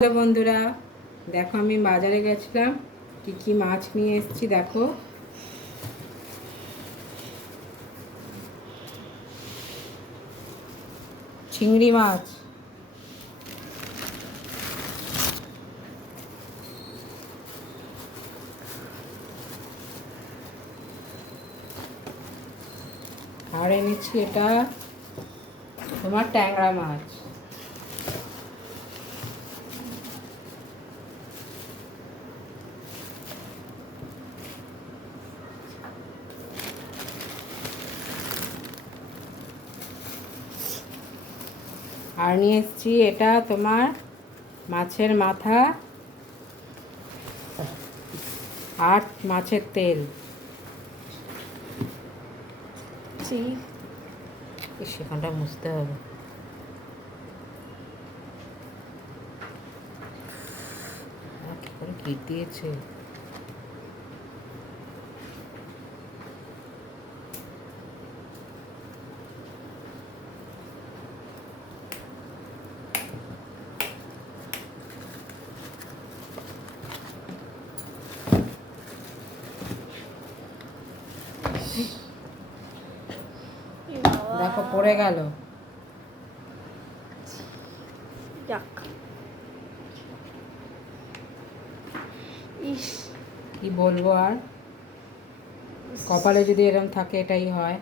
Hello বন্ধুরা, দেখো আমি বাজারে গেছিলাম, কি কি মাছ নিয়ে এসেছি দেখো। চিংড়ি মাছ, আর এনেছি এটা তোমার ট্যাংরা মাছ। আর নিয়ে এসেছি এটা তোমার মাছের মাথা আর মাছের তেল। সেখানটা মুছতে হবে। কি করে কেটে দিয়েছে। দেখো পড়ে গেল। কি বলবো আর, কপালে যদি এরম থাকে এটাই হয়।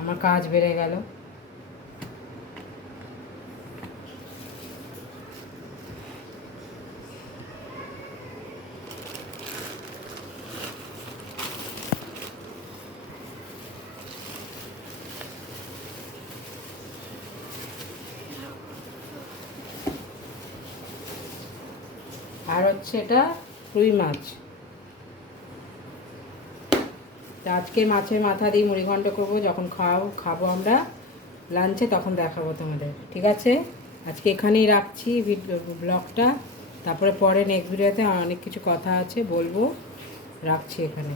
আমার কাজ বেড়ে গেল। আর হচ্ছে এটা রুই মাছ। আজকে মাছের মাথা দিয়ে মুড়িঘণ্ট করবো, যখন খাবো আমরা লাঞ্চে, তখন দেখাবো তোমাদের। ঠিক আছে, আজকে এখানেই রাখছি ব্লগটা। তারপরে পরে নেক্সট ভিডিওতে অনেক কিছু কথা আছে বলবো। রাখছি এখানে।